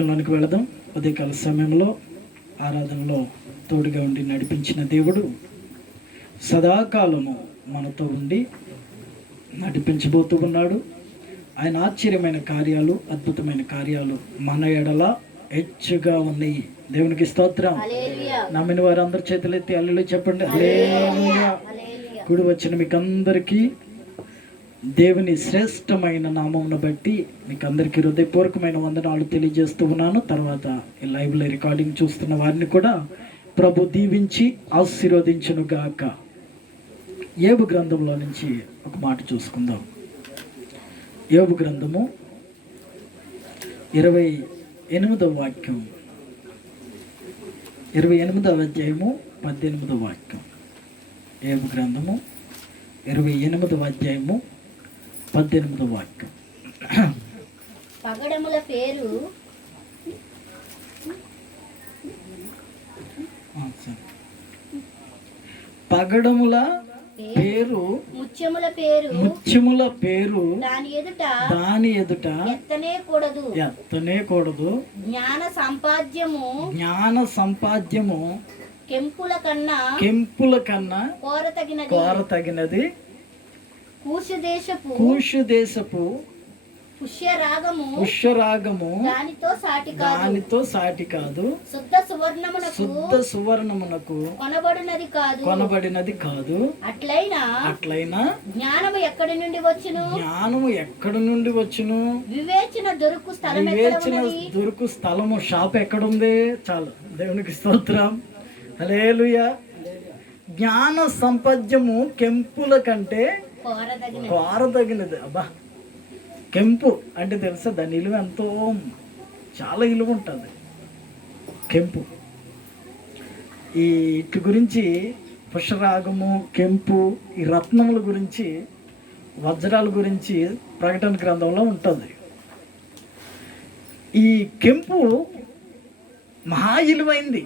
లోనికి వెళదాం. ఉదయకాల సమయంలో ఆరాధనలో తోడుగా ఉండి నడిపించిన దేవుడు సదాకాలము మనతో ఉండి నడిపించబోతూ ఉన్నాడు. ఆయన ఆశ్చర్యమైన కార్యాలు, అద్భుతమైన కార్యాలు మన ఎడల హెచ్చుగా ఉన్నాయి. దేవునికి స్తోత్రం. నమ్మిన వారు అందరి చేతులెత్తి హల్లెలూయా చెప్పండి. హల్లెలూయా. కూడి వచ్చిన మీకు అందరికీ దేవుని శ్రేష్టమైన నామమును బట్టి మీకు అందరికీ హృదయపూర్వకమైన వందనాలు తెలియజేస్తూ ఉన్నాను. తర్వాత ఈ లైవ్లో రికార్డింగ్ చూస్తున్న వారిని కూడా ప్రభు దీవించి ఆశీర్వదించును గాక. యోబు గ్రంథంలో నుంచి ఒక మాట చూసుకుందాం. యోబు గ్రంథము 28వ వాక్యం, 28వ అధ్యాయము 18వ వాక్యం. యోబు గ్రంథము 28వ అధ్యాయము 18వ వాక్యం. పగడముల పేరు పగడముల పేరు ముత్యముల పేరు ముత్యముల పేరు దాని ఎదుట ఎత్తనే కూడదు. జ్ఞాన సంపాద్యము కెంపుల కన్నా కోరతగినది. కూషు దేశపు పుష్యరాగము దానితో సాటి కాదు. శుద్ధ సువర్ణమునకు కొనబడినది కాదు. అట్లైనా జ్ఞానము ఎక్కడి నుండి వచ్చును? వివేచన దొరుకు స్థలము షాప్ ఎక్కడుంది? చాలు. దేవునికి స్తోత్రం. హల్లెలూయా. జ్ఞాన సంపద్యము కెంపుల కంటే కోరదగినది. అబ్బా, కెంపు అంటే తెలుసా? దాని విలువ ఎంతో, చాలా విలువ ఉంటుంది కెంపు. ఈ ఇటు గురించి పుష్యరాగము, కెంపు, ఈ రత్నముల గురించి, వజ్రాల గురించి ప్రకటన గ్రంథంలో ఉంటుంది. ఈ కెంపు మహా విలువైంది.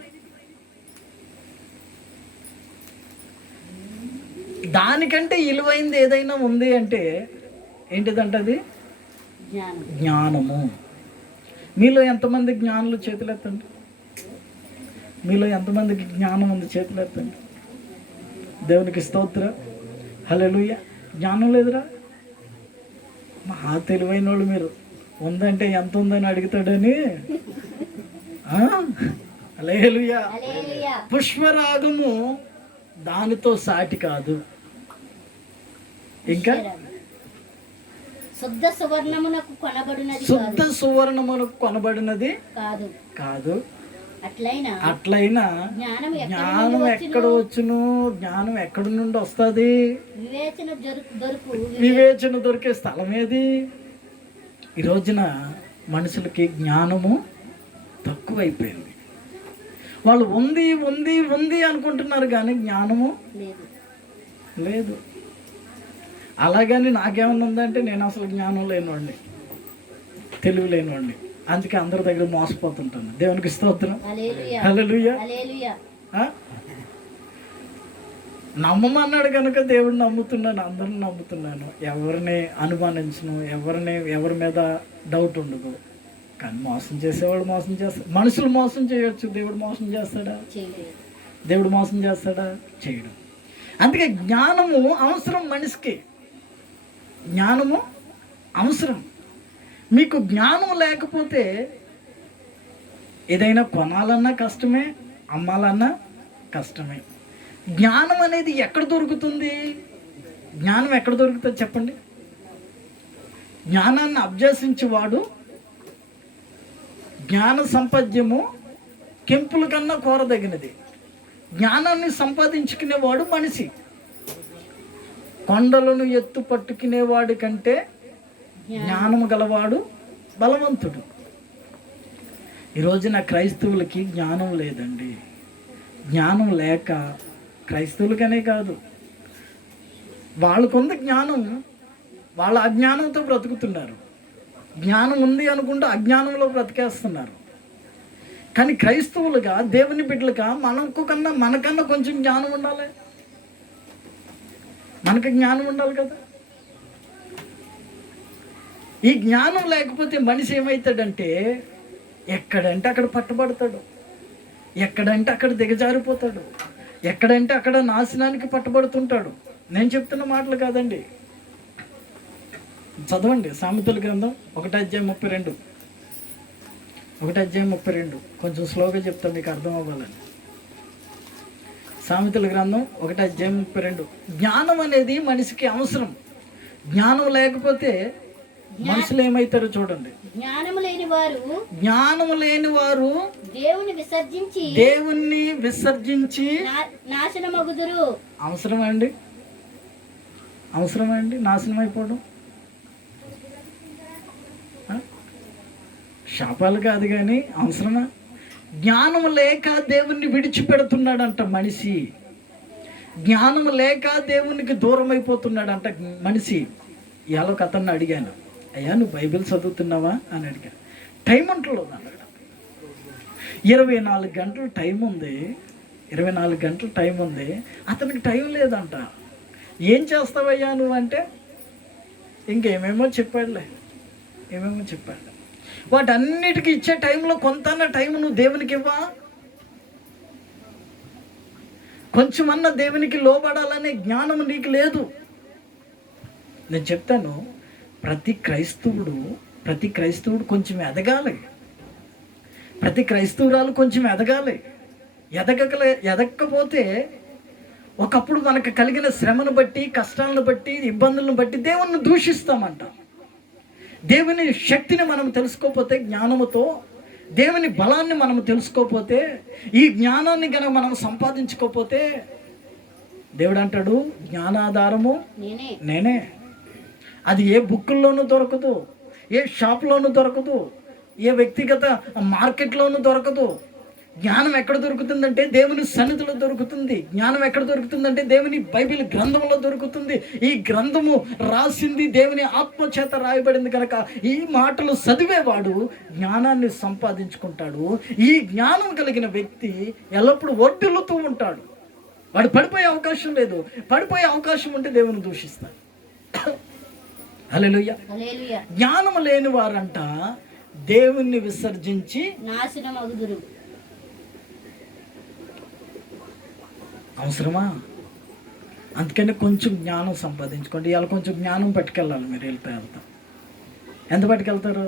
దానికంటే విలువైంది ఏదైనా ఉంది అంటే ఏంటిదంటే అది జ్ఞానము. మీలో ఎంతమంది జ్ఞానులు చేతులెత్తండి. మీలో ఎంతమందికి జ్ఞానం ఉంది? చేతులెత్తండి. దేవునికి స్తోత్రం. హల్లెలూయా. జ్ఞానం లేదురా? మహా తెలివైన వాళ్ళు మీరు. ఉందంటే ఎంత ఉందని అడుగుతాడని. హల్లెలూయా. పుష్పరాగము దానితో సాటి కాదు. ఇంకా శుద్ధ సువర్ణమునకు కొనబడినది కాదు. అట్లయినా జ్ఞానం ఎక్కడ వచ్చును? జ్ఞానం ఎక్కడి నుండి వస్తుంది? వివేచన దొరికే స్థలం ఏది? ఈ రోజున మనుషులకి జ్ఞానము తక్కువైపోయింది. వాళ్ళు ఉంది ఉంది ఉంది అనుకుంటున్నారు కానీ జ్ఞానము లేదు. అలాగని నాకేమన్నా ఉందంటే నేను అసలు జ్ఞానం లేనివాడిని, తెలివి లేనివాడిని. అందుకే అందరి దగ్గర మోసపోతుంటాను. దేవునికి స్తోత్రం. హల్లెలూయా. నమ్మమన్నాడు కనుక దేవుడు నమ్ముతున్నాను, అందరిని నమ్ముతున్నాను. ఎవరిని అనుమానించను, ఎవరి మీద డౌట్ ఉండదు. కానీ మోసం చేసేవాడు మోసం చేస్తాడు. మనుషులు మోసం చేయొచ్చు, దేవుడు మోసం చేస్తాడా? దేవుడు మోసం చేస్తాడా? చేయడం. అందుకే జ్ఞానము అవసరం మనిషికి. జ్ఞానము అవసరం. మీకు జ్ఞానం లేకపోతే ఏదైనా కొనాలన్నా కష్టమే, అమ్మాలన్నా కష్టమే. జ్ఞానం అనేది ఎక్కడ దొరుకుతుంది? జ్ఞానం ఎక్కడ దొరుకుతుంది చెప్పండి? జ్ఞానాన్ని అభ్యసించేవాడు జ్ఞాన సంపద్యము కెంపుల కన్నా కోరదగినది. జ్ఞానాన్ని సంపాదించుకునేవాడు మనిషి. కొండలను ఎత్తు పట్టుకునేవాడి కంటే జ్ఞానము గలవాడు బలవంతుడు. ఈ రోజున క్రైస్తవులకి జ్ఞానం లేదండి. జ్ఞానం లేక క్రైస్తవులకనే కాదు, వాళ్ళకుంది జ్ఞానం, వాళ్ళ అజ్ఞానంతో బ్రతుకుతున్నారు. జ్ఞానం ఉంది అనుకుంటూ అజ్ఞానంలో బ్రతికేస్తున్నారు. కానీ క్రైస్తవులుగా, దేవుని బిడ్డలుగా మనకన్నా కొంచెం జ్ఞానం ఉండాలి. మనకు జ్ఞానం ఉండాలి కదా. ఈ జ్ఞానం లేకపోతే మనిషి ఏమవుతాడంటే ఎక్కడంటే అక్కడ పట్టుబడతాడు, ఎక్కడంటే అక్కడ దిగజారిపోతాడు, ఎక్కడంటే అక్కడ నాశనానికి పట్టుబడుతుంటాడు. నేను చెప్తున్న మాటలు కాదండి. చదవండి సామెతల గ్రంథం 1:32. 1:32. కొంచెం స్లోగా చెప్తా, మీకు అర్థం అవ్వాలని. సామెతల గ్రంథం 1:32. జ్ఞానం అనేది మనిషికి అవసరం. జ్ఞానం లేకపోతే మనుషులు ఏమవుతారో చూడండి. జ్ఞానము లేని వారు దేవుణ్ణి విసర్జించి నాశనమగుదురు. అవసరమా అండి నాశనం అయిపోవడం? శాపాలు కాదు కానీ అవసరమా? జ్ఞానం లేక దేవుణ్ణి విడిచిపెడుతున్నాడంట మనిషి. జ్ఞానం లేక దేవునికి దూరం అయిపోతున్నాడంట మనిషి. ఇవాళ ఒక అతన్ని అడిగాను, అయ్యా నువ్వు బైబిల్ చదువుతున్నావా అని అడిగాను. టైం అంటలో అన్నాడు. 24 గంటలు టైం ఉంది, 24 గంటలు టైం ఉంది. అతనికి టైం లేదంట. ఏం చేస్తావయ్యా నువ్వు అంటే ఇంకేమేమో చెప్పాడులే, ఏమేమో చెప్పాడు. వాటన్నిటికీ ఇచ్చే టైంలో కొంత టైం నువ్వు దేవునికి ఇవ్వా? కొంచెమన్నా దేవునికి లోబడాలనే జ్ఞానం నీకు లేదు. నేను చెప్తాను, ప్రతి క్రైస్తవుడు కొంచెం ఎదగాలి, ప్రతి క్రైస్తవురాలు కొంచెం ఎదగాలి. ఎదగకపోతే ఒకప్పుడు మనకు కలిగిన శ్రమను బట్టి, కష్టాలను బట్టి, ఇబ్బందులను బట్టి దేవుణ్ణి దూషిస్తామంట. దేవుని శక్తిని మనం తెలుసుకోకపోతే, జ్ఞానముతో దేవుని బలాన్ని మనం తెలుసుకోకపోతే, ఈ జ్ఞానాన్ని కనుక మనం సంపాదించుకోకపోతే, దేవుడు అంటాడు జ్ఞానాధారము నేనే. అది ఏ బుక్కుల్లోనూ దొరకదు, ఏ షాప్లోనూ దొరకదు, ఏ వ్యక్తిగత మార్కెట్లోనూ దొరకదు. జ్ఞానం ఎక్కడ దొరుకుతుందంటే దేవుని సన్నిధిలో దొరుకుతుంది. జ్ఞానం ఎక్కడ దొరుకుతుందంటే దేవుని బైబిల్ గ్రంథంలో దొరుకుతుంది. ఈ గ్రంథము రాసింది దేవుని ఆత్మ చేత రాయబడింది కనుక ఈ మాటలు చదివేవాడు జ్ఞానాన్ని సంపాదించుకుంటాడు. ఈ జ్ఞానం కలిగిన వ్యక్తి ఎల్లప్పుడూ వర్ధిల్లుతూ ఉంటాడు. వాడు పడిపోయే అవకాశం లేదు. పడిపోయే అవకాశం ఉంటే దేవుని దూషిస్తాడు. హల్లెలూయా. జ్ఞానం లేని వారంట దేవుణ్ణి విసర్జించి నాశనమగుదురు. అవసరమా? అందుకని కొంచెం జ్ఞానం సంపాదించుకోండి. ఇవాళ కొంచెం జ్ఞానం పట్టుకెళ్ళాలి. మీరు వెళ్తా ఎంత పట్టుకెళ్తారు?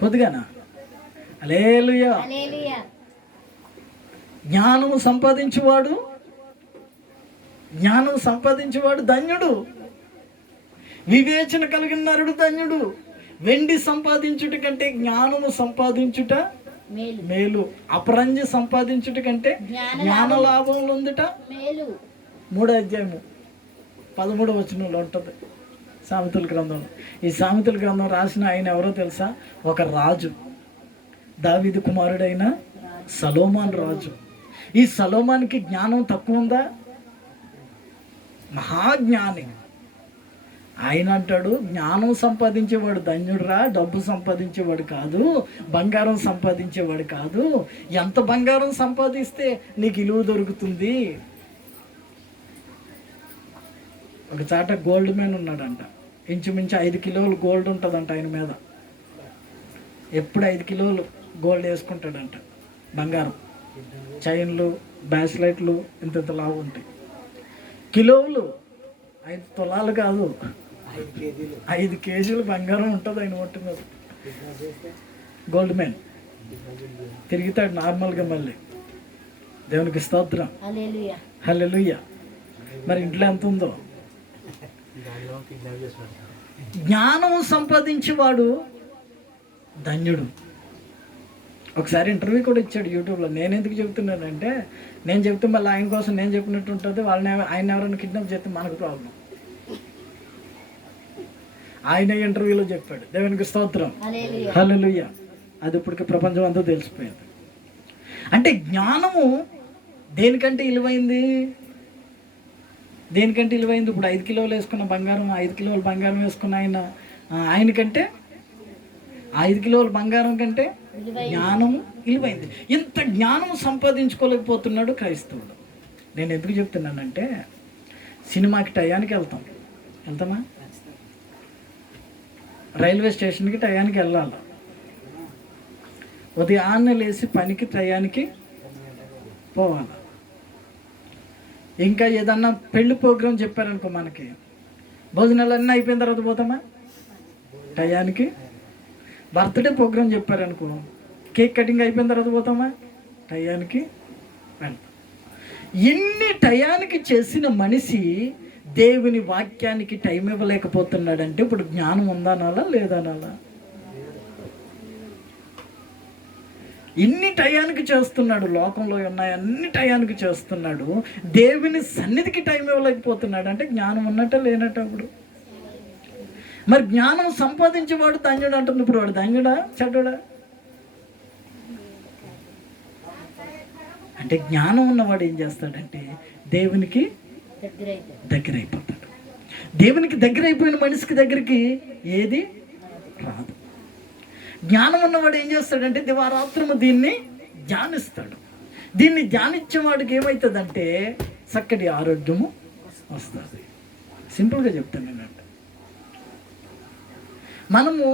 కొద్దిగానా? హల్లెలూయా. జ్ఞానం సంపాదించేవాడు ధన్యుడు. వివేచన కలిగిన నరుడు ధన్యుడు. వెండి సంపాదించుట కంటే జ్ఞానము సంపాదించుట మేలు. అపరంజి సంపాదించుట కంటే జ్ఞాన లాభం ఉందిట మేలు. 3:13 ఉంటుంది సామెతల గ్రంథంలో. ఈ సామెతల గ్రంథం రాసిన ఆయన ఎవరో తెలుసా? ఒక రాజు, దావీదు కుమారుడైన సలోమాన్ రాజు. ఈ సలోమాన్కి జ్ఞానం తక్కువ ఉందా? మహాజ్ఞాని. ఆయన అంటాడు జ్ఞానం సంపాదించేవాడు ధన్యుడురా, డబ్బు సంపాదించేవాడు కాదు, బంగారం సంపాదించేవాడు కాదు. ఎంత బంగారం సంపాదిస్తే నీకు ఇలువ దొరుకుతుంది? ఒక చాట గోల్డ్ మ్యాన్ ఉన్నాడంట. ఇంచుమించు 5 కిలోలు గోల్డ్ ఉంటుందంట ఆయన మీద. ఎప్పుడు 5 కిలోలు గోల్డ్ వేసుకుంటాడంట. బంగారం చైన్లు, బ్రాస్లెట్లు ఇంత లావు ఉంటాయి. కిలోలు 5 తులాలు కాదు, 5 కేజీలు బంగారం ఉంటుంది ఆయన ఒంటి మీద. గోల్డ్ మ్యాన్ తిరుగుతాడు నార్మల్గా. మళ్ళీ దేవునికి స్తోత్రం. హల్లెలూయా. మరి ఇంట్లో ఎంత ఉందో? జ్ఞానం సంపాదించేవాడు ధన్యుడు. ఒకసారి ఇంటర్వ్యూ కూడా ఇచ్చాడు యూట్యూబ్లో. నేను ఎందుకు చెప్తున్నానంటే, నేను చెప్తే మళ్ళీ ఆయన కోసం నేను చెప్పినట్టు ఉంటుంది. ఆయన ఎవరైనా కిడ్నాప్ చేస్తే మనకు ప్రాబ్లం. ఆయన ఇంటర్వ్యూలో చెప్పాడు. దేవునికి స్తోత్రం. హల్లెలూయా. అది ఇప్పటికి ప్రపంచం అంతా తెలిసిపోయింది. అంటే జ్ఞానము దేనికంటే విలువైంది? ఇప్పుడు 5 కిలోలు వేసుకున్న బంగారం, 5 కిలోలు బంగారం వేసుకున్న ఆయనకంటే 5 కిలోల బంగారం కంటే జ్ఞానము విలువైంది. ఇంత జ్ఞానం సంపాదించుకోలేకపోతున్నాడు క్రైస్తవుడు. నేను ఎందుకు చెప్తున్నానంటే, సినిమాకి టయానికి వెళ్తామా? రైల్వే స్టేషన్కి టయానికి వెళ్ళాలి. ఉదయాన్నే లేచి పనికి టయానికి పోవాలి. ఇంకా ఏదన్నా పెళ్లి ప్రోగ్రాం చెప్పారనుకో, మనకి భోజనాలు అన్నీ అయిపోయిన తర్వాత పోతామా టయానికి? బర్త్డే ప్రోగ్రాం చెప్పారనుకో, కేక్ కటింగ్ అయిపోయిన తర్వాత పోతామా టయానికి వెళ్తాం. ఇన్ని టయానికి చేసిన మనిషి దేవుని వాక్యానికి టైం ఇవ్వలేకపోతున్నాడంటే ఇప్పుడు జ్ఞానం ఉందనాలా లేదనాలా? ఇన్ని టయానికి చేస్తున్నాడు, లోకంలో ఉన్నాయి అన్ని టయానికి చేస్తున్నాడు, దేవుని సన్నిధికి టైం ఇవ్వలేకపోతున్నాడు అంటే జ్ఞానం ఉన్నట్టే లేనట్టు. అప్పుడు మరి జ్ఞానం సంపాదించేవాడు ధన్యుడు అంటుంది. ఇప్పుడు వాడు ధన్యుడా చెడ్డడా? అంటే జ్ఞానం ఉన్నవాడు ఏం చేస్తాడంటే దేవునికి దగ్గర అయిపోతాడు. దేవునికి దగ్గర అయిపోయిన మనిషికి దగ్గరికి ఏది రాదు. జ్ఞానం ఉన్నవాడు ఏం చేస్తాడంటే దివారాత్రము దీన్ని ధ్యానిస్తాడు. దీన్ని ధ్యానించేవాడికి ఏమవుతుందంటే చక్కటి ఆరోగ్యము వస్తుంది. సింపుల్గా చెప్తాను నేనంటే, మనము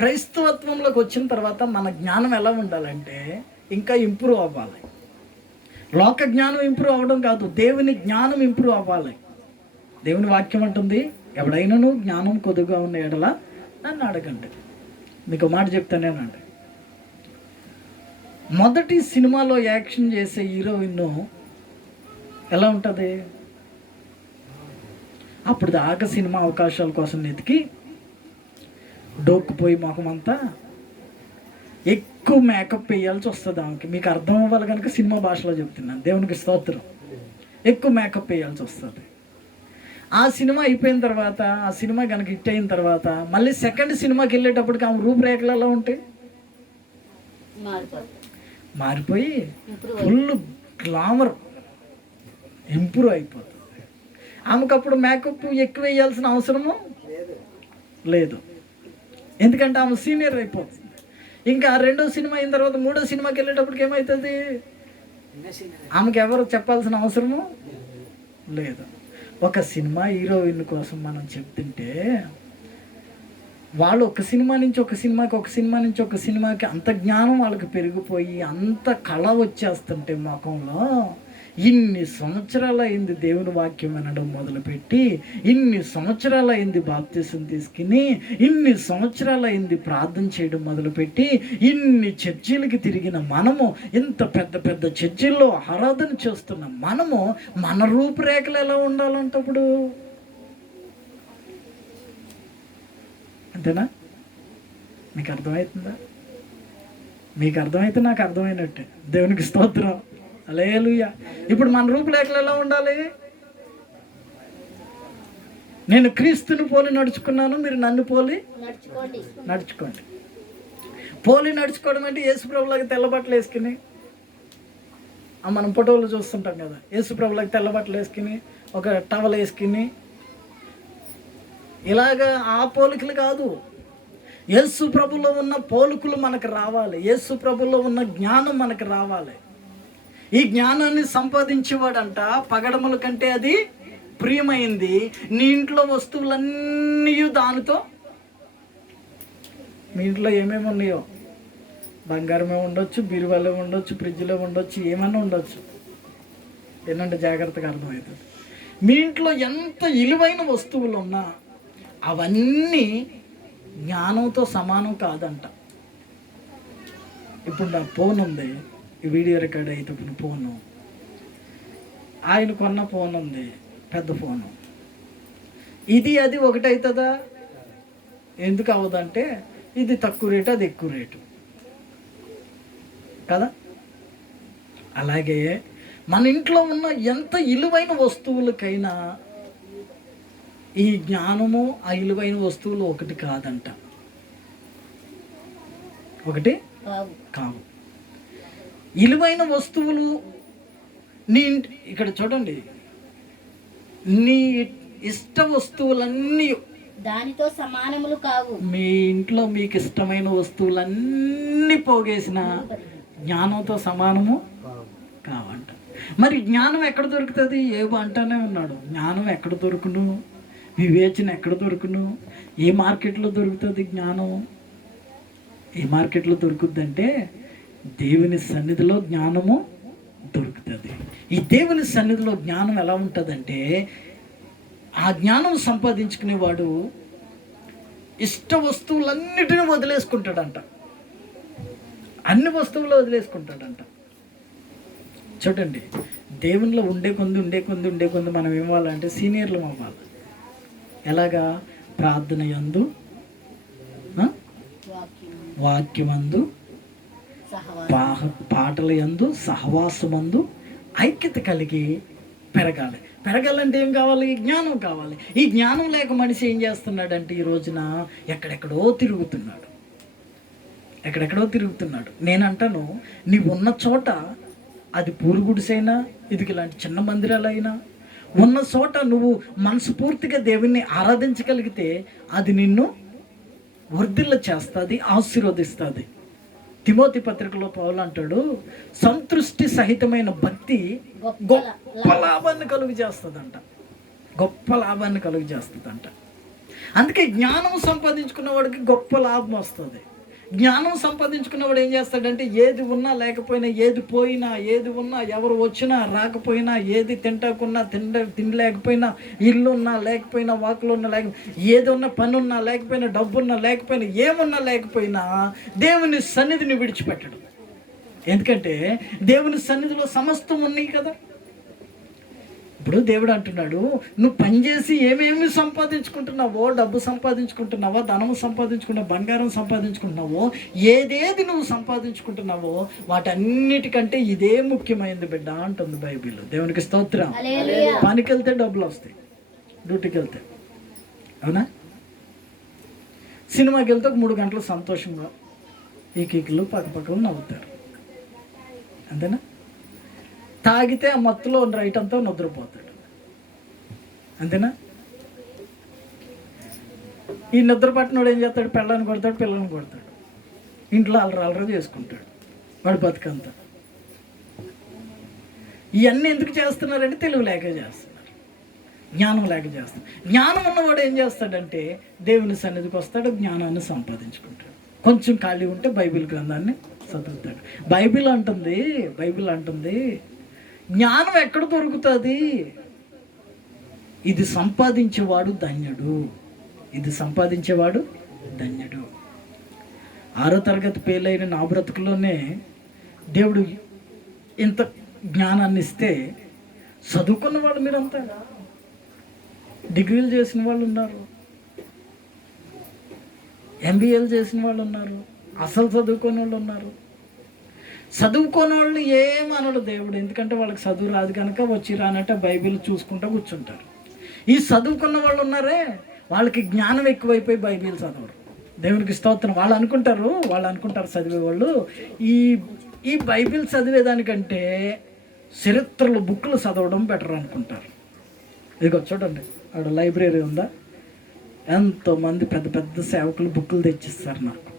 క్రైస్తవత్వంలోకి వచ్చిన తర్వాత మన జ్ఞానం ఎలా ఉండాలంటే ఇంకా ఇంప్రూవ్ అవ్వాలి. లోక జ్ఞానం ఇంప్రూవ్ అవ్వడం కాదు, దేవుని జ్ఞానం ఇంప్రూవ్ అవ్వాలి. దేవుని వాక్యం అంటుంది, ఎవడైనాను జ్ఞానం కొద్దిగా ఉన్న ఎడల నన్ను అడగండి. మీకు మాట చెప్తానేనండి, మొదటి సినిమాలో యాక్షన్ చేసే హీరోయిన్ ఎలా ఉంటుంది? అప్పుడు దాకా సినిమా అవకాశాల కోసం వెతికి డోక్కుపోయి మొహం అంతా ఎక్కువ మేకప్ వేయాల్సి వస్తుంది ఆమెకి. మీకు అర్థం అవ్వాలి కనుక సినిమా భాషలో చెప్తున్నాను, దేవునికి స్తోత్రం. ఎక్కువ మేకప్ వేయాల్సి వస్తుంది. ఆ సినిమా అయిపోయిన తర్వాత, ఆ సినిమా కనుక హిట్ అయిన తర్వాత మళ్ళీ సెకండ్ సినిమాకి వెళ్ళేటప్పటికి ఆమె రూపురేఖలు ఎలా ఉంటాయి? మారిపోయి ఫుల్ గ్లామర్ ఇంప్రూవ్ అయిపోతుంది. ఆమెకు అప్పుడు మేకప్ ఎక్కువ వేయాల్సిన అవసరము లేదు, ఎందుకంటే ఆమె సీనియర్ అయిపోతుంది. ఇంకా రెండో సినిమా అయిన తర్వాత మూడో సినిమాకి వెళ్ళేటప్పటికి ఏమవుతుంది? ఆమెకి ఎవరు చెప్పాల్సిన అవసరము లేదు. ఒక సినిమా హీరోయిన్ కోసం మనం చెప్తుంటే వాళ్ళు ఒక సినిమా నుంచి ఒక సినిమాకి, ఒక సినిమా నుంచి ఒక సినిమాకి అంత జ్ఞానం వాళ్ళకి పెరిగిపోయి అంత కళ వచ్చేస్తుంటే ముఖంలో, ఇన్ని సంవత్సరాలు అయింది దేవుని వాక్యం వినడం మొదలుపెట్టి, ఇన్ని సంవత్సరాలు అయింది బాప్తిసం తీసుకుని, ఇన్ని సంవత్సరాలు అయింది ప్రార్థన చేయడం మొదలుపెట్టి, ఇన్ని చర్చిలకి తిరిగిన మనము, ఇంత పెద్ద పెద్ద చర్చిల్లో ఆరాధన చేస్తున్న మనము, మన రూపురేఖలు ఎలా ఉండాలంటప్పుడు? అంతేనా? మీకు అర్థమవుతుందా? మీకు అర్థమైతే నాకు అర్థమైనట్టే. దేవునికి స్తోత్రం, హల్లెలూయా. ఇప్పుడు మన రూపురేఖలు ఎలా ఉండాలి? నేను క్రీస్తుని పోలి నడుచుకున్నాను, మీరు నన్ను పోలి నడుచుకోండి. పోలి నడుచుకోవడం అంటే యేసుప్రభులాగా తెల్లబట్టలు వేసుకుని, మనం ఫోటోలు చూస్తుంటాం కదా, యేసుప్రభులాగా తెల్లబట్టలు వేసుకుని ఒక టవల్ వేసుకుని, ఇలాగా ఆ పోలికలు కాదు. యేసు ప్రభులో ఉన్న పోలికలు మనకు రావాలి. యేసు ప్రభులో ఉన్న జ్ఞానం మనకు రావాలి. ఈ జ్ఞానాన్ని సంపాదించేవాడంట పగడముల కంటే అది ప్రియమైంది. నీ ఇంట్లో వస్తువులన్నీ దానితో, మీ ఇంట్లో ఏమేమి ఉన్నాయో, బంగారమే ఉండొచ్చు, బీరువాలో ఉండొచ్చు, ఫ్రిడ్జ్లో ఉండొచ్చు, ఏమైనా ఉండొచ్చు. ఏంటంటే జాగ్రత్తగా అర్థమవుతుంది. మీ ఇంట్లో ఎంత విలువైన వస్తువులు ఉన్నా అవన్నీ జ్ఞానంతో సమానం కాదంట. ఇప్పుడు నా ఫోన్ ఉంది, ఈ వీడియో రికార్డ్ అయ్యేటప్పుడు ఫోను, ఆయన కొన్న ఫోన్ ఉంది, పెద్ద ఫోను, ఇది అది ఒకటవుతుందా? ఎందుకు అవ్వదంటే ఇది తక్కువ రేటు, అది ఎక్కువ రేటు కదా. అలాగే మన ఇంట్లో ఉన్న ఎంత విలువైన వస్తువులకైనా ఈ జ్ఞానము ఆ విలువైన వస్తువులు ఒకటి కాదంట, ఒకటి కావు. విలువైన వస్తువులు నీ ఇక్కడ చూడండి, నీ ఇష్ట వస్తువులన్నీ దానితో సమానములు కావు. మీ ఇంట్లో మీకు ఇష్టమైన వస్తువులన్నీ పోగేసిన జ్ఞానంతో సమానము కావంట. మరి జ్ఞానం ఎక్కడ దొరుకుతుంది? ఏవో అంటానే ఉన్నాడు, జ్ఞానం ఎక్కడ దొరుకును, వివేచన ఎక్కడ దొరుకును, ఏ మార్కెట్లో దొరుకుతుంది జ్ఞానం? ఏ మార్కెట్లో దొరుకుద్దంటే దేవుని సన్నిధిలో జ్ఞానము దొరుకుతుంది. ఈ దేవుని సన్నిధిలో జ్ఞానం ఎలా ఉంటుందంటే, ఆ జ్ఞానం సంపాదించుకునేవాడు ఇష్ట వస్తువులన్నిటిని వదిలేసుకుంటాడంట. అన్ని వస్తువులు వదిలేసుకుంటాడంట. చూడండి, దేవునిలో ఉండే కొంది మనం ఏమవ్వాలంటే సీనియర్లు అవ్వాలి. ఎలాగా? ప్రార్థన యందు, వాక్యమందు, పాటల యందు, సహవాసమందు ఐక్యత కలిగి పెరగాలంటే ఏం కావాలి? జ్ఞానం కావాలి. ఈ జ్ఞానం లేక మనిషి ఏం చేస్తున్నాడంటే ఈ రోజున ఎక్కడెక్కడో తిరుగుతున్నాడు. నేనంటాను, నీవు ఉన్న చోట, అది పూరుగుడిసైనా, ఇది ఇలాంటి చిన్న మందిరాలైనా, ఉన్న చోట నువ్వు మనస్ఫూర్తిగా దేవుణ్ణి ఆరాధించగలిగితే అది నిన్ను వర్ధిల్ల చేస్తుంది, ఆశీర్వదిస్తుంది. తిమోతి పత్రికలో పౌలు అంటాడు, సంతృష్టి సహితమైన భక్తి గొప్ప లాభాన్ని కలుగు చేస్తుందంట. అందుకే జ్ఞానం సంపాదించుకున్న వాడికి గొప్ప లాభం వస్తుంది. జ్ఞానం సంపాదించుకున్నవాడు ఏం చేస్తాడంటే, ఏది ఉన్నా లేకపోయినా, ఏది పోయినా, ఏది ఉన్నా, ఎవరు వచ్చినా రాకపోయినా, ఏది తినలేకపోయినా, ఇల్లు ఉన్నా లేకపోయినా, వాకులు ఉన్నా లేకపోయినా, ఏది ఉన్నా, పని ఉన్నా లేకపోయినా, డబ్బున్నా లేకపోయినా, ఏమున్నా లేకపోయినా దేవుని సన్నిధిని విడిచిపెట్టడు. ఎందుకంటే దేవుని సన్నిధిలో సమస్తం ఉన్నాయి కదా. ఇప్పుడు దేవుడు అంటున్నాడు, నువ్వు పనిచేసి ఏమేమి సంపాదించుకుంటున్నావో, డబ్బు సంపాదించుకుంటున్నావో, ధనము సంపాదించుకుంటున్నావు, బంగారం సంపాదించుకుంటున్నావో, ఏదేది నువ్వు సంపాదించుకుంటున్నావో వాటన్నిటికంటే ఇదే ముఖ్యమైనది బిడ్డ అంటుంది బైబిల్. దేవునికి స్తోత్రం. పనికి వెళ్తే డబ్బులు వస్తాయి, డ్యూటీకి వెళ్తే, అవునా? సినిమాకి వెళ్తే ఒక 3 గంటలు సంతోషంగా ఈకీకులు పక్కపక్కలు నవ్వుతారు, అంతేనా? తాగితే ఆ మత్తులో రైట్ అంతా నిద్రపోతాడు, అంతేనా? ఈ నిద్ర పట్టినోడు ఏం చేస్తాడు? పిల్లని కొడతాడు, ఇంట్లో అలరా చేసుకుంటాడు వాడు బతుకంతా. ఇవన్నీ ఎందుకు చేస్తున్నారంటే తెలివి లేక చేస్తున్నారు, జ్ఞానం లేక చేస్తున్నారు. జ్ఞానం ఉన్నవాడు ఏం చేస్తాడంటే దేవుని సన్నిధికి వస్తాడు, జ్ఞానాన్ని సంపాదించుకుంటాడు. కొంచెం ఖాళీ ఉంటే బైబిల్ గ్రంథాన్ని చదువుతాడు. బైబిల్ అంటుంది జ్ఞానం ఎక్కడ దొరుకుతుంది? ఇది సంపాదించేవాడు ధన్యుడు. 6వ తరగతి ఫెయిల్ నా బ్రతుకులోనే దేవుడు ఇంత జ్ఞానాన్ని ఇస్తే, చదువుకున్న వాళ్ళు మీరంతా, డిగ్రీలు చేసిన వాళ్ళు ఉన్నారు, MBAలు చేసిన వాళ్ళు ఉన్నారు, అసలు చదువుకునే వాళ్ళు ఉన్నారు. చదువుకోని వాళ్ళు ఏమనడు దేవుడు, ఎందుకంటే వాళ్ళకి చదువు రాదు కనుక వచ్చి రానట్టే బైబిల్ చూసుకుంటూ కూర్చుంటారు. ఈ చదువుకున్న వాళ్ళు ఉన్నారే, వాళ్ళకి జ్ఞానం ఎక్కువైపోయి బైబిల్ చదవరు. దేవునికి స్తోత్రం. వాళ్ళు అనుకుంటారు చదివేవాళ్ళు, ఈ బైబిల్ చదివేదానికంటే చరిత్రలు బుక్కులు చదవడం బెటర్ అనుకుంటారు. ఇదిగో చూడండి, అక్కడ లైబ్రరీ ఉందా, ఎంతోమంది పెద్ద పెద్ద సేవకులు బుక్కులు తెచ్చిస్తారు నాకు,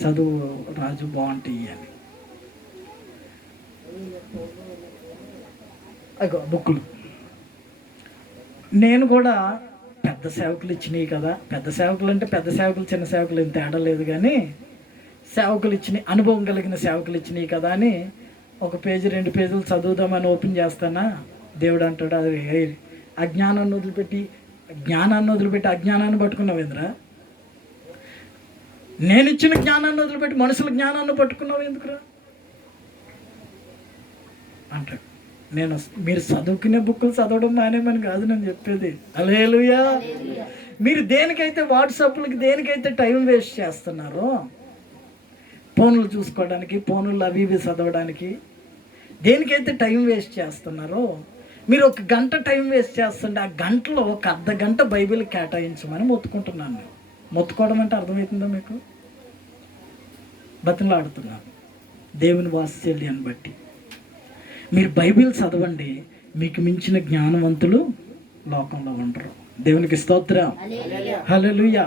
చదువు రాజు బాగుంటాయి అని. అగో బుక్కులు నేను కూడా పెద్ద సేవకులు ఇచ్చినాయి కదా, పెద్ద సేవకులు అంటే పెద్ద సేవకులు చిన్న సేవకులు ఏం తేడా లేదు, కానీ సేవకులు ఇచ్చినాయి, అనుభవం కలిగిన సేవకులు ఇచ్చినాయి కదా అని 1 పేజీ 2 పేజీలు చదువుదామని ఓపెన్ చేస్తానా, దేవుడు అంటాడు, అది జ్ఞానాన్ని వదిలిపెట్టి అజ్ఞానాన్ని పట్టుకున్నావేంద్రా? నేను ఇచ్చిన జ్ఞానాన్ని వదిలిపెట్టి మనుషుల జ్ఞానాన్ని పట్టుకున్నావు ఎందుకురా అంటాడు. మీరు చదువుకునే బుక్కులు చదవడం మానేమని కాదు నేను చెప్పేది. హల్లెలూయా. మీరు దేనికైతే వాట్సాప్లకి దేనికైతే టైం వేస్ట్ చేస్తున్నారో, ఫోన్లు చూసుకోవడానికి, ఫోన్లు అవి ఇవి చదవడానికి దేనికైతే టైం వేస్ట్ చేస్తున్నారో, మీరు 1 గంట టైం వేస్ట్ చేస్తుంటే ఆ గంటలో 1 అర్ధగంట బైబిల్ కేటాయించమని మొత్తుకుంటున్నాను. మొత్తుకోవడం అంటే అర్థమవుతుందా మీకు? బతిమలాడుతున్నాను దేవుని వాత్సల్యాన్ని బట్టి. మీరు బైబిల్ చదవండి, మీకు మించిన జ్ఞానవంతులు లోకంలో ఉండరు. దేవునికి స్తోత్రం. హల్లెలూయా.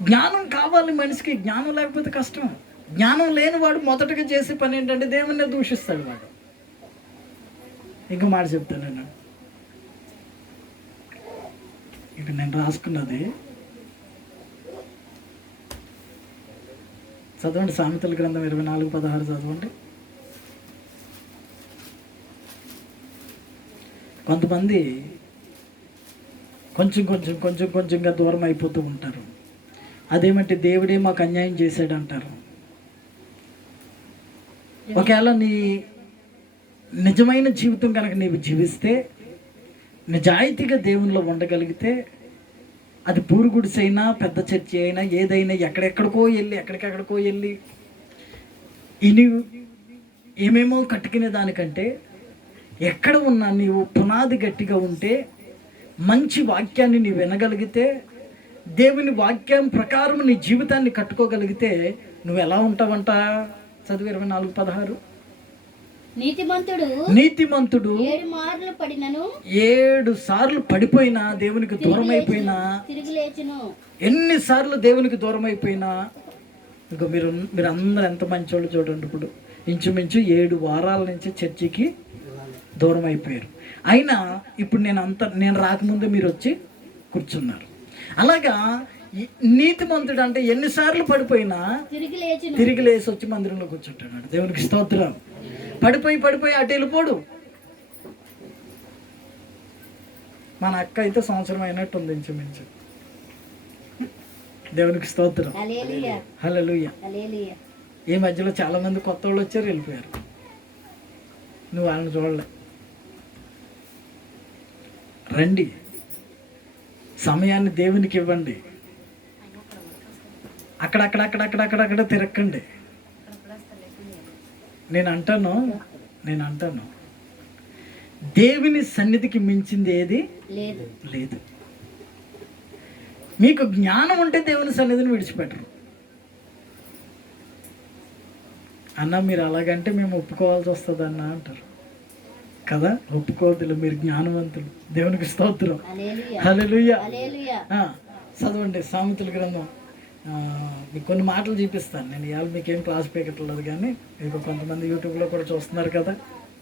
జ్ఞానం కావాలి మనిషికి, జ్ఞానం లేకపోతే కష్టం. జ్ఞానం లేని వాడు మొదటగా చేసే పని ఏంటంటే దేవుణ్ణి దూషిస్తాడు వాడు. ఇంకో మాట చెప్తాను నేను, ఇక నేను రాసుకున్నది చదవండి, సామెతల గ్రంథం 24:16 చదవండి. కొంతమంది కొంచెంగా దూరం అయిపోతూ ఉంటారు. అదేమంటే దేవుడే మాకు అన్యాయం చేశాడు అంటారు. ఒకవేళ నీ నిజమైన జీవితం కనుక నీవు జీవిస్తే, నిజాయితీగా దేవునిలో ఉండగలిగితే, అది పూరు గుడిసైనా పెద్ద చర్చి అయినా ఏదైనా ఎక్కడెక్కడికో వెళ్ళి ఇని ఏమేమో కట్టుకునే దానికంటే ఎక్కడ ఉన్నా నీవు పునాది గట్టిగా ఉంటే, మంచి వాక్యాన్ని నీవు వినగలిగితే, దేవుని వాక్యం ప్రకారం నీ జీవితాన్ని కట్టుకోగలిగితే నువ్వు ఎలా ఉంటావంట? చదువు 24:16. నీతిమంతుడు 7 మార్లు పడినను 7 సార్లు పడిపోయినా, దేవునికి దూరం అయిపోయినా, తిరిగి లేచును. ఎన్నిసార్లు దేవునికి దూరం అయిపోయినా, ఇంకా మీరు అందరూ ఎంత మంచోళ్ళు చూడండి. ఇప్పుడు ఇంచుమించు 7 వారాల నుంచి చర్చికి దూరం అయిపోయారు. అయినా ఇప్పుడు నేను రాకముందు మీరు వచ్చి కూర్చున్నారు. అలాగా నీతిమంతుడు అంటే ఎన్నిసార్లు పడిపోయినా తిరిగి లేచి వచ్చి మందిరంలో కూర్చుంటాడు. దేవునికి స్తోత్రం. పడిపోయి అటు వెళ్ళిపోడు. మన అక్క అయితే సంవత్సరం అయినట్టు ఉంది ఇంచుమించు. దేవునికి స్తోత్రం. హల్లెలూయా. ఈ మధ్యలో చాలా మంది కొత్త వాళ్ళు వచ్చారు, వెళ్ళిపోయారు. నువ్వు వాళ్ళని చూడలే. రండి, సమయాన్ని దేవునికి ఇవ్వండి. అక్కడక్కడ తిరక్కండి. నేను అంటాను, దేవుని సన్నిధికి మించింది ఏది లేదు. మీకు జ్ఞానం ఉంటే దేవుని సన్నిధిని విడిచిపెట్టరు. అన్న మీరు అలాగంటే మేము ఒప్పుకోవాల్సి వస్తుంది అన్న అంటారు కదా. ఒప్పుకోవద్దులు, మీరు జ్ఞానవంతులు. దేవునికి స్తోత్రం. హల్లెలూయా. చదవండి సామెతల గ్రంథం. మీకు కొన్ని మాటలు చూపిస్తాను నేను. ఇవాళ మీకేం క్లాస్ పీకట్లేదు, కానీ మీకు కొంతమంది యూట్యూబ్లో కూడా చూస్తున్నారు కదా.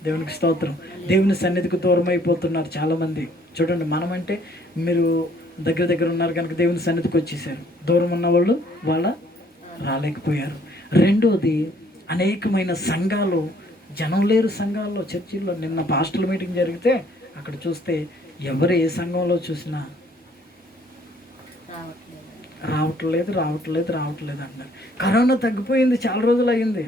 దేవునికి స్తోత్రం. దేవుని సన్నిధికి దూరం అయిపోతున్నారు చాలామంది. చూడండి, మనమంటే మీరు దగ్గర ఉన్నారు కనుక దేవుని సన్నిధికి వచ్చేసారు. దూరం ఉన్న వాళ్ళు రాలేకపోయారు. రెండోది, అనేకమైన సంఘాలు, జనం లేరు సంఘాల్లో, చర్చిల్లో. నిన్న పాస్టల్ మీటింగ్ జరిగితే అక్కడ చూస్తే ఎవరు ఏ సంఘంలో చూసినా రావట్లేదు అన్నారు. కరోనా తగ్గిపోయింది, చాలా రోజులు అయింది.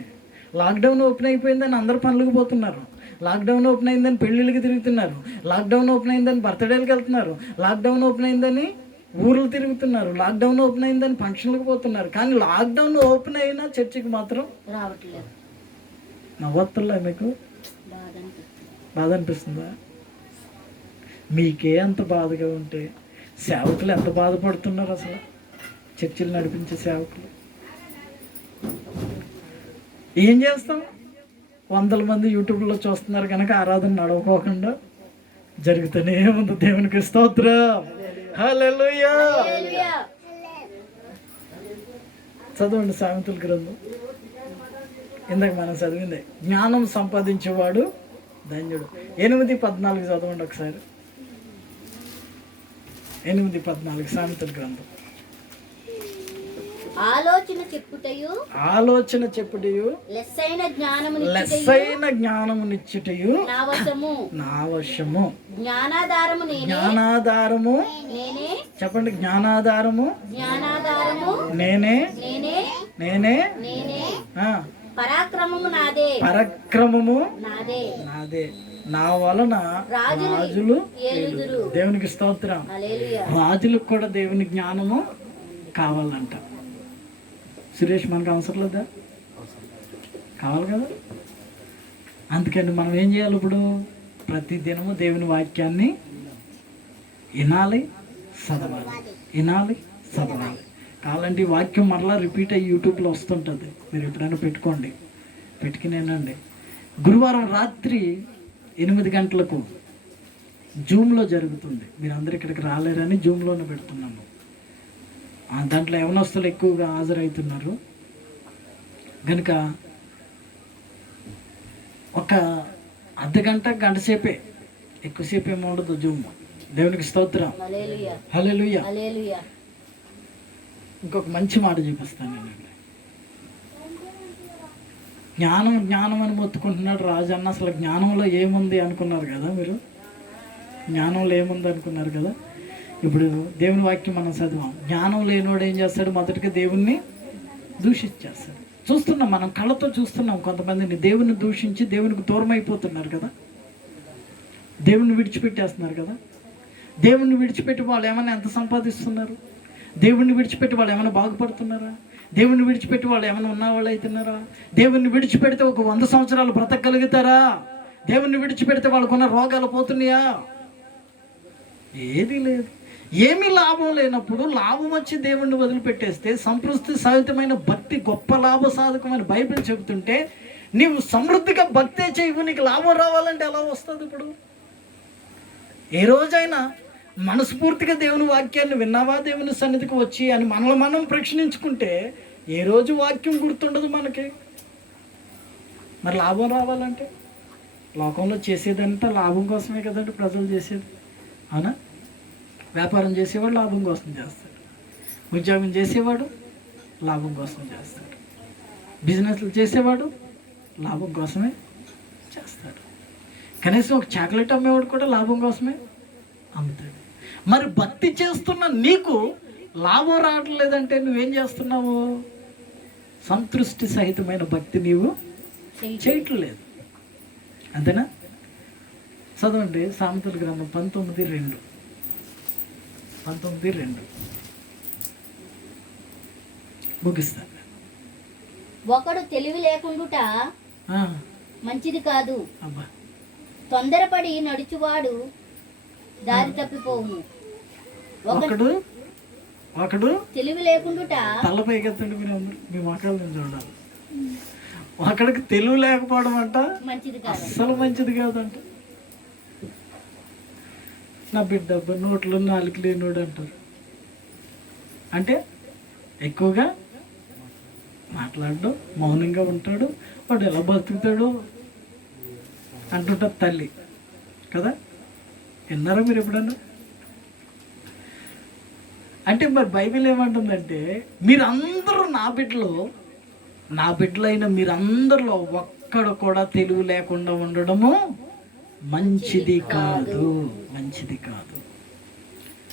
లాక్డౌన్ ఓపెన్ అయిపోయిందని అందరు పనులకు పోతున్నారు. లాక్డౌన్ ఓపెన్ అయిందని పెళ్ళిళ్ళకి తిరుగుతున్నారు. లాక్డౌన్ ఓపెన్ అయిందని బర్త్డేలకు వెళ్తున్నారు. లాక్డౌన్ ఓపెన్ అయిందని ఊర్లు తిరుగుతున్నారు. లాక్డౌన్ ఓపెన్ అయిందని ఫంక్షన్లకు పోతున్నారు. కానీ లాక్డౌన్ ఓపెన్ అయినా చర్చికి మాత్రం రావట్లేదు. నవ్వొత్తుల్లా మీకు? బాధ అనిపిస్తుందా? మీకే అంత బాధగా ఉంటే సేవకులు ఎంత బాధపడుతున్నారు అసలు? చర్చిలు నడిపించే సేవకులు ఏం చేస్తాం? 100 మంది యూట్యూబ్లో చూస్తున్నారు కనుక ఆరాధన నడవకోకుండా జరుగుతూనే ఉంది. దేవునికి స్తోత్రం. హల్లెలూయా. చదవండి సామెతల గ్రంథం. ఇందాక మనం చదివిందే, జ్ఞానం సంపాదించేవాడు ధన్యుడు. 8:14 చదవండి ఒకసారి. 8:14 సామెతల గ్రంథం. ఆలోచన చెప్పుటయు లెస్సైన జ్ఞానమునిచ్చుటయు నా వశము. జ్ఞానాధారము చెప్పండి. జ్ఞానాధారము నేనే. పరాక్రమము నాదే. నా వలన రాజులు ఏలుదురు. దేవునికి స్తోత్రం. రాజులకు కూడా దేవుని జ్ఞానము కావాలంట. సురేష్, మనకు అవసరం లేదా? కావాలి కదా. అందుకని మనం ఏం చేయాలి? ఇప్పుడు ప్రతి దినము దేవుని వాక్యాన్ని వినాలి, చదవాలి. కావాలంటే ఈ వాక్యం మరలా రిపీట్ అయ్యి యూట్యూబ్లో వస్తుంటుంది. మీరు ఎప్పుడైనా పెట్టుకునేనండి. గురువారం రాత్రి 8 గంటలకు జూమ్లో జరుగుతుంది. మీరు అందరు ఇక్కడికి రాలేరని జూమ్లోనే పెడుతున్నాము. దాంట్లో యవనస్తులు ఎక్కువగా హాజరవుతున్నారు కనుక ఒక అర్ధగంట, గంట సేపే, ఎక్కువసేపు ఏమో ఉండదు జూమ్. దేవునికి స్తోత్రం. హల్లెలూయా. ఇంకొక మంచి మాట చూపిస్తాను నేను. జ్ఞానం జ్ఞానం అని మొత్తుకుంటున్నాడు రాజు అన్న. అసలు జ్ఞానంలో ఏముంది అనుకున్నారు కదా మీరు? జ్ఞానంలో ఏముంది అనుకున్నారు కదా? ఇప్పుడు దేవుని వాక్యం మనం చదివాం. జ్ఞానం లేనివాడు ఏం చేస్తాడు? మొదటిగా దేవుణ్ణి దూషించేస్తాడు. చూస్తున్నాం, మనం కళ్ళతో చూస్తున్నాం కొంతమందిని దేవుని దూషించి దేవునికి దూరం అయిపోతున్నారు కదా, దేవుణ్ణి విడిచిపెట్టేస్తున్నారు కదా. దేవుణ్ణి విడిచిపెట్టి వాళ్ళు ఏమైనా ఎంత సంపాదిస్తున్నారు? దేవుణ్ణి విడిచిపెట్టి వాళ్ళు ఏమైనా బాగుపడుతున్నారా? దేవుణ్ణి విడిచిపెట్టి వాళ్ళు ఏమైనా ఉన్నవాళ్ళు అవుతున్నారా? దేవుణ్ణి విడిచిపెడితే ఒక 100 సంవత్సరాలు బ్రతకగలుగుతారా? దేవుణ్ణి విడిచిపెడితే వాళ్ళకున్న రోగాలు పోతున్నాయా? ఏది లేదు. ఏమీ లాభం లేనప్పుడు లాభం వచ్చి దేవుణ్ణి వదిలిపెట్టేస్తే, సంతృప్తి సహితమైన భక్తి గొప్ప లాభ సాధకమైన బైబిల్ చెబుతుంటే నీవు సమృద్ధిగా భక్తే చేయవు, నీకు లాభం రావాలంటే ఎలా వస్తుంది? ఇప్పుడు ఏ రోజైనా మనస్ఫూర్తిగా దేవుని వాక్యాన్ని విన్నావా? దేవుని సన్నిధికి వచ్చి అని మనల్ని మనం ప్రశ్నించుకుంటే ఏ రోజు వాక్యం గుర్తుండదు మనకి. మరి లాభం రావాలంటే లోకంలో చేసేదంతా లాభం కోసమే కదండి ప్రజలు చేసేది, అవునా? వ్యాపారం చేసేవాడు లాభం కోసం చేస్తాడు, ఉద్యోగం చేసేవాడు లాభం కోసం చేస్తాడు, బిజినెస్లు చేసేవాడు లాభం కోసమే చేస్తాడు, కనీసం ఒక చాక్లెట్ అమ్మేవాడు కూడా లాభం కోసమే అమ్ముతాడు. మరి భక్తి చేస్తున్న నీకు లాభం రావట్లేదంటే నువ్వేం చేస్తున్నావు? సంతృష్టి సహితమైన భక్తి నీవు చేయట్లేదు, అంతేనా? చదవండి సామెతల గ్రంథం 19:2. ముగిస్తాను. ఒకడు తెలివి లేకుండుట మంచిది కాదు, అబ్బా తొందరపడి నడుచువాడు దారి తప్పిపోవును. ఒకడు తెలివి లేకుండుట తలపైకెత్తండి మీరు అందరూ, మీ మొక్కలు నేను చూడాలి. ఒకడికి తెలివి లేకపోవడం అంట మంచిది కాదు, అస్సలు మంచిది కాదంట. నా బిడ్డ నోట్లో నాలుగు లేనోడు అంటారు. అంటే ఎక్కువగా మాట్లాడడం, మౌనంగా ఉంటాడు, వాడు ఎలా బతుకుతాడు అంటుంటారు తల్లి కదా. విన్నారా మీరు ఎప్పుడన్నా? అంటే మరి బైబిల్ ఏమంటుందంటే మీరందరూ నా బిడ్డలైన మీరందరిలో ఒక్కడు కూడా తెలివి లేకుండా ఉండడము మంచిది కాదు.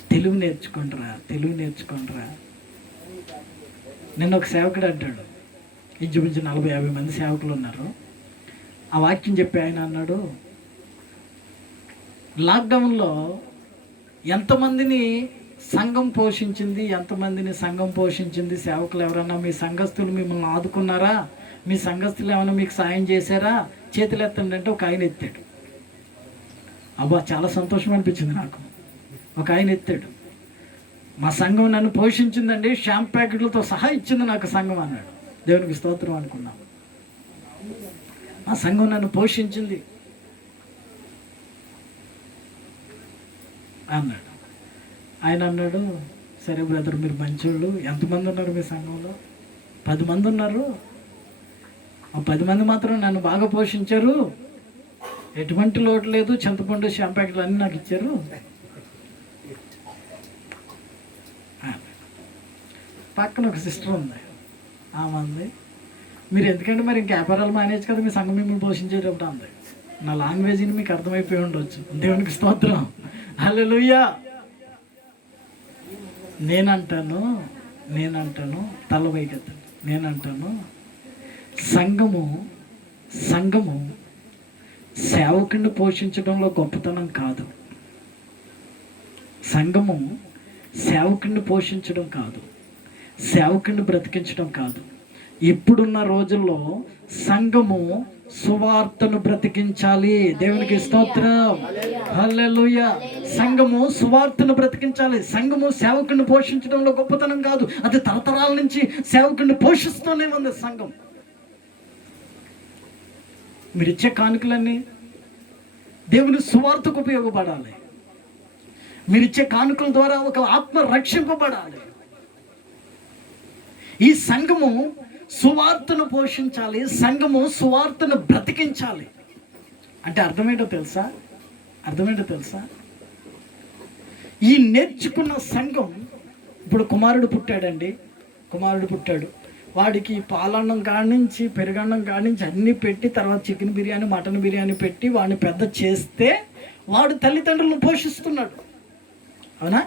తెలివి నేర్చుకుంటారా. నిన్న ఒక సేవకుడు అంటాడు, ఇంచుమించు 40-50 మంది సేవకులు ఉన్నారు. ఆ వాక్యం చెప్పి ఆయన అన్నాడు, లాక్డౌన్లో ఎంతమందిని సంఘం పోషించింది సేవకులు ఎవరన్నా మీ సంఘస్థులు మిమ్మల్ని ఆదుకున్నారా? మీ సంఘస్థులు ఏమైనా మీకు సాయం చేశారా? చేతులు ఎత్తండి అంటే ఒక ఆయన ఎత్తాడు. అబ్బా చాలా సంతోషం అనిపించింది నాకు. ఒక ఆయన ఎత్తాడు, మా సంఘం నన్ను పోషించిందండి, షాంపూ ప్యాకెట్లతో సహా ఇచ్చింది నాకు సంఘం అన్నాడు. దేవునికి స్తోత్రం అనుకున్నాం. మా సంఘం నన్ను పోషించింది అన్నాడు. ఆయన అన్నాడు, సరే బ్రదర్ మీరు మంచోళ్ళు, ఎంతమంది ఉన్నారు మీ సంఘంలో? 10 మంది ఉన్నారు. ఆ 10 మంది మాత్రం నన్ను బాగా పోషించారు, ఎటువంటి లోటు లేదు, చింతపండు షాంపూ ప్యాకెట్లు అన్నీ నాకు ఇచ్చారు. పక్కన ఒక సిస్టర్ ఉంది, ఆమె అంది, మీరు ఎందుకంటే మరి ఇంక వ్యాపారాలు మానేచ్చు కదా, మీ సంఘం మిమ్మల్ని పోషించేటప్పుడు అంది. నా లాంగ్వేజ్ని మీకు అర్థమైపోయి ఉండొచ్చు. దేవునికి స్తోత్రం, హల్లెలూయా. నేనంటాను తల పైకెత్తండి, నేనంటాను సంఘము సేవకుడిని పోషించడంలో గొప్పతనం కాదు. సంఘము సేవకుడిని పోషించడం కాదు, సేవకుడిని బ్రతికించడం కాదు. ఇప్పుడున్న రోజుల్లో సంఘము సువార్తను బ్రతికించాలి. దేవునికి స్తోత్రం, హల్లెలూయా. సంఘము సువార్తను బ్రతికించాలి. సంఘము సేవకుడిని పోషించడంలో గొప్పతనం కాదు, అది తరతరాల నుంచి సేవకుడిని పోషిస్తూనే ఉంది సంఘం. మీరిచ్చే కానుకలన్నీ దేవుని సువార్తకు ఉపయోగపడాలి. మీరిచ్చే కానుకల ద్వారా ఒక ఆత్మ రక్షింపబడాలి. ఈ సంఘము సువార్తను పోషించాలి, సంఘము సువార్తను బ్రతికించాలి. అంటే అర్థమేంటో తెలుసా? ఈ నేర్చుకున్న సంఘం, ఇప్పుడు కుమారుడు పుట్టాడు, వాడికి పాలన్నం కానించి పెరుగన్నం కానించి అన్నీ పెట్టి తర్వాత చికెన్ బిర్యానీ మటన్ బిర్యానీ పెట్టి వాడిని పెద్ద చేస్తే వాడు తల్లిదండ్రులను పోషిస్తున్నాడు. అవునా?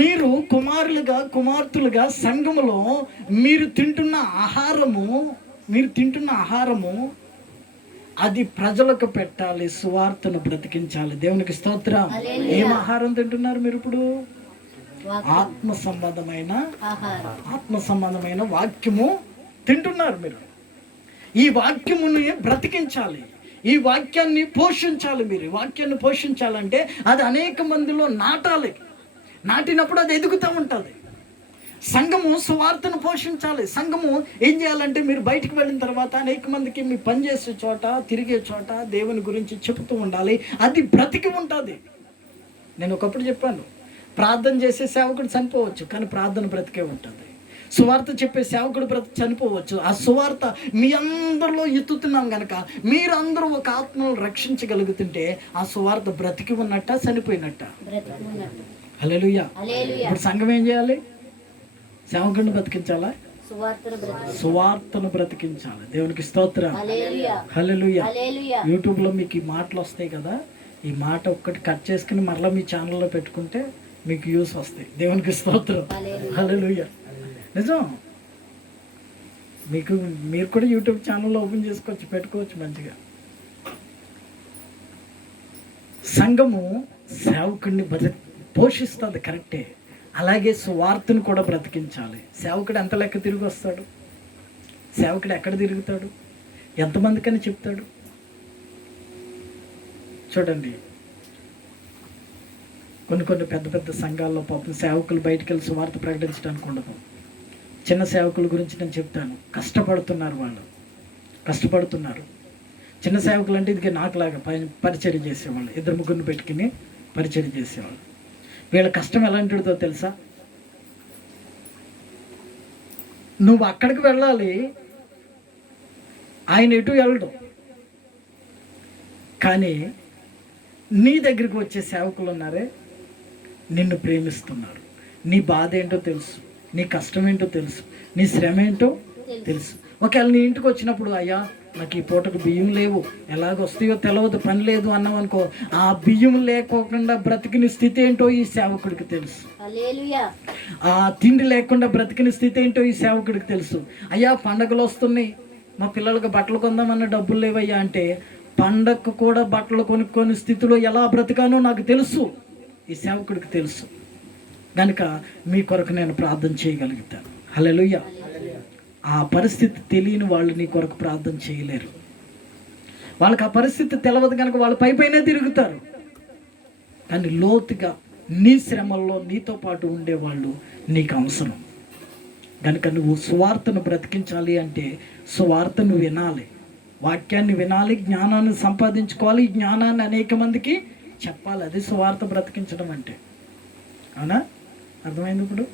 మీరు కుమారులుగా కుమార్తెలుగా సంఘములో మీరు తింటున్న ఆహారము అది ప్రజలకు పెట్టాలి, సువార్తను బ్రతికించాలి. దేవునికి స్తోత్రం. ఏం ఆహారం తింటున్నారు మీరు ఇప్పుడు? ఆత్మ సంబంధమైన వాక్యము తింటున్నారు మీరు. ఈ వాక్యముని బ్రతికించాలి, ఈ వాక్యాన్ని పోషించాలి. మీరు ఈ వాక్యాన్ని పోషించాలంటే అది అనేక మందిలో నాటాలి. నాటినప్పుడు అది ఎదుగుతూ ఉంటుంది. సంఘము సువార్తను పోషించాలి. సంఘము ఏం చేయాలంటే మీరు బయటికి వెళ్ళిన తర్వాత అనేక మందికి మీ పనిచేసే చోట, తిరిగే చోట దేవుని గురించి చెబుతూ ఉండాలి. అది బ్రతికి ఉంటుంది. నేను ఒకప్పుడు చెప్పాను, ప్రార్థన చేసే సేవకుడు చనిపోవచ్చు, కానీ ప్రార్థన బ్రతికే ఉంటుంది. సువార్త చెప్పే సేవకుడు చనిపోవచ్చు, ఆ సువార్త మీ అందరిలో ఎత్తుతున్నాం కనుక మీరందరూ ఒక ఆత్మను రక్షించగలుగుతుంటే ఆ సువార్త బ్రతికి ఉన్నట్ట, చనిపోయినట్ట? హల్లెలూయా. ఇప్పుడు సంఘం ఏం చేయాలి? సేవకుడిని బ్రతికించాలా? సువార్తను బ్రతికించాలి. దేవునికి స్తోత్రం. హల్లెలూయా. యూట్యూబ్లో మీకు ఈ మాటలు వస్తాయి కదా, ఈ మాట ఒక్కటి కట్ చేసుకుని మరలా మీ ఛానల్లో పెట్టుకుంటే మీకు యూస్ వస్తాయి. దేవునికి స్తోత్రం. హల్లెలూయా. నిజం. మీరు కూడా యూట్యూబ్ ఛానల్లో ఓపెన్ చేసుకోవచ్చు, పెట్టుకోవచ్చు మంచిగా. సంఘము సేవకుడిని పోషిస్తుంది, కరెక్టే. అలాగే సువార్తను కూడా బ్రతికించాలి. సేవకుడు ఎంత లెక్క తిరిగి వస్తాడు? సేవకుడు ఎక్కడ తిరుగుతాడు? ఎంతమందికని చెప్తాడు? చూడండి, కొన్ని పెద్ద సంఘాల్లో పాపం సేవకులు బయటికి వెళ్ళి సువార్త ప్రకటించడానికి ఉండదు. చిన్న సేవకుల గురించి నేను చెప్తాను. వాళ్ళు కష్టపడుతున్నారు. చిన్న సేవకులు అంటే ఇది నాకులాగా పరిచర్య చేసేవాళ్ళు, 2-3 పెట్టుకుని పరిచర్య చేసేవాళ్ళు. వీళ్ళ కష్టం ఎలాంటిదో తెలుసా? నువ్వు అక్కడికి వెళ్ళాలి, ఆయన ఎటు వెళ్ళడు, కానీ నీ దగ్గరికి వచ్చే సేవకులు ఉన్నారే, నిన్ను ప్రేమిస్తున్నారు. నీ బాధ ఏంటో తెలుసు, నీ కష్టం ఏంటో తెలుసు, నీ శ్రమ ఏంటో తెలుసు. ఒకవేళ నీ ఇంటికి వచ్చినప్పుడు, అయ్యా నాకు ఈ పూటకు బియ్యం లేవు, ఎలాగొస్తాయో తెలియదు, పని లేదు అన్నాం అనుకో, ఆ బియ్యం లేకోకుండా బ్రతికిన స్థితి ఏంటో ఈ సేవకుడికి తెలుసు. ఆ తిండి లేకుండా బ్రతికిన స్థితి ఏంటో ఈ సేవకుడికి తెలుసు. అయ్యా పండగలు వస్తున్నాయి, మా పిల్లలకు బట్టలు కొందామన్న డబ్బులు లేవయ్యా అంటే, పండగకు కూడా బట్టలు కొనుక్కొని స్థితిలో ఎలా బ్రతికానో నాకు తెలుసు, ఈ సేవకుడికి తెలుసు. కనుక మీ కొరకు నేను ప్రార్థన చేయగలుగుతాను. హల్లెలూయా. ఆ పరిస్థితి తెలియని వాళ్ళు నీ కొరకు ప్రార్థన చేయలేరు. వాళ్ళకి ఆ పరిస్థితి తెలియదు కనుక వాళ్ళు పైపైనే తిరుగుతారు. కానీ లోతుగా నీ శ్రమల్లో నీతో పాటు ఉండేవాళ్ళు నీకు అవసరం. కనుక నువ్వు సువార్తను బ్రతికించాలి అంటే సువార్తను వినాలి, వాక్యాన్ని వినాలి, జ్ఞానాన్ని సంపాదించుకోవాలి, ఈ జ్ఞానాన్ని అనేక మందికి చెప్పాలి. అది సువార్త బ్రతికించడం అంటే. అవునా? అర్థమైంది ఇప్పుడు?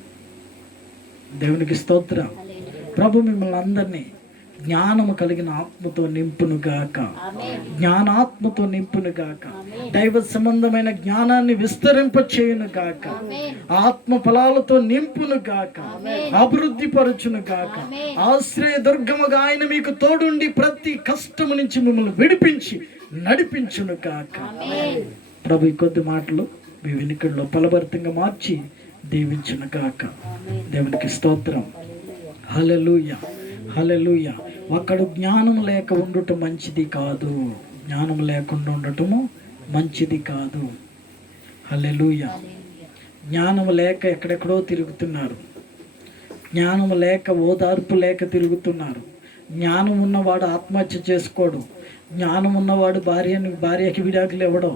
దేవునికి స్తోత్రం. ప్రభు మిమ్మల్ని అందరినీ జ్ఞానము కలిగిన ఆత్మతో నింపునుగాక, జ్ఞానాత్మతో నింపునుగాక, దైవ సంబంధమైన జ్ఞానాన్ని విస్తరింపచేయునుగాక, ఆత్మ ఫలాలతో నింపునుగాక, అభివృద్ధి పరచునుగాక. ఆశ్రయ దుర్గముగా ఆయన మీకు తోడుండి ప్రతి కష్టము నుంచి మిమ్మల్ని విడిపించి నడిపించునుగాక. ప్రభు ఈ కొద్ది మాటలు మీ వెనుకల్లో ఫలభరితంగా మార్చి దీవించునుగాక. దేవునికి స్తోత్రం. హల్లెలూయా. హల్లెలూయా. ఒకడు జ్ఞానం లేక ఉండటం మంచిది కాదు, జ్ఞానం లేకుండా ఉండటము మంచిది కాదు. హల్లెలూయా. జ్ఞానం లేక ఎక్కడెక్కడో తిరుగుతున్నారు, జ్ఞానం లేక ఓదార్పు లేక తిరుగుతున్నారు. జ్ఞానం ఉన్నవాడు ఆత్మహత్య చేసుకోడు, జ్ఞానం ఉన్నవాడు భార్యకి విడాకులు ఇవ్వడు,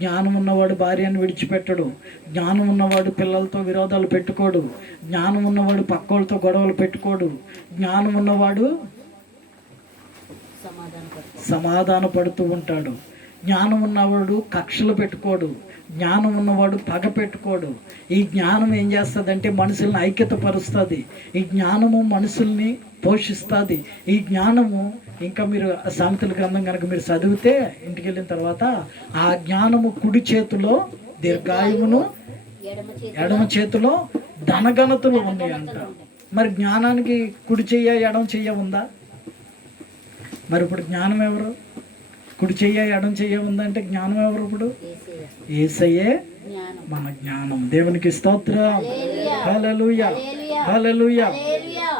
జ్ఞానం ఉన్నవాడు భార్యను విడిచిపెట్టడు, జ్ఞానం ఉన్నవాడు పిల్లలతో విరోధాలు పెట్టుకోడు, జ్ఞానం ఉన్నవాడు పక్కోళ్ళతో గొడవలు పెట్టుకోడు, జ్ఞానం ఉన్నవాడు సమాధాన పడుతూ ఉంటాడు, జ్ఞానం ఉన్నవాడు కక్షలు పెట్టుకోడు, జ్ఞానం ఉన్నవాడు పగ పెట్టుకోడు. ఈ జ్ఞానం ఏం చేస్తుందంటే మనుషుల్ని ఐక్యత పరుస్తుంది, ఈ జ్ఞానము మనుషుల్ని పోషిస్తుంది. ఈ జ్ఞానము ఇంకా మీరు సామెతల గ్రంథం కనుక మీరు చదివితే ఇంటికి వెళ్ళిన తర్వాత, ఆ జ్ఞానము కుడి చేతిలో దీర్ఘాయువును, ఎడమ చేతిలో ధనఘనతలు ఉన్నాయి అంట. మరి జ్ఞానానికి కుడి చెయ్య ఎడం చెయ్య ఉందా? మరి ఇప్పుడు జ్ఞానం ఎవరు? కుడి చెయ్య ఎడం చెయ్య ఉందంటే జ్ఞానం ఎవరు? ఇప్పుడు యేసయ్య యేసయ్యే జ్ఞానం. మన జ్ఞానం. దేవునికి స్తోత్రం. హల్లెలూయా. హల్లెలూయా, హల్లెలూయా. హల్లెలూయా. హల్లెలూయా.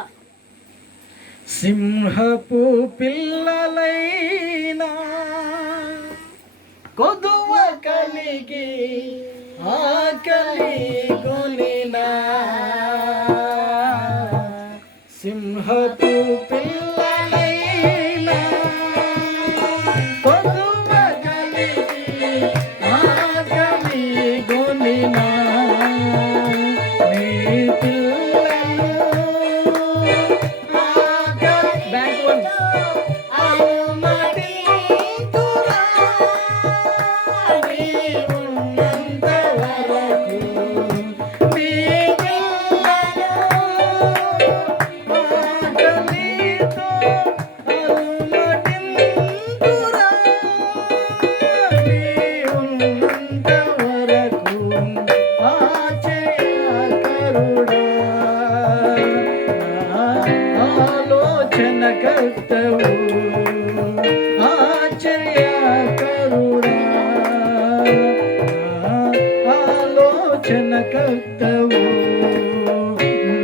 సింహపు పిల్లలైనా కొదువ కలిగి ఆకలి కొనినా, సింహపు పిల్లలైనా కొదువ కలిగి ఆకలి కొనినా, నీ పిల్లలు బ్యాక్ వన్ అనుమతింతురా, నీ ఉన్నంత వరకు నీ పిల్లలు ఆకలితో అనుమతింతురా, నీ ఉన్నంత వరకు ఆశ్చర్యకరుడా, ఆలోచనకర్తవు ఆశ్చర్యకరుడా, ఆలోచనకర్తవు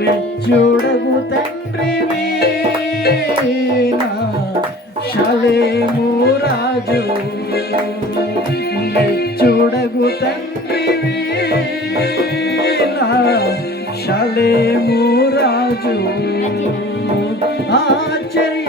నిత్యుడగు తండ్రివి నా షాలేము రాజు, నిత్యుడగు తండ్రివి నా షాలేము రాజు, ఆశ్చర్య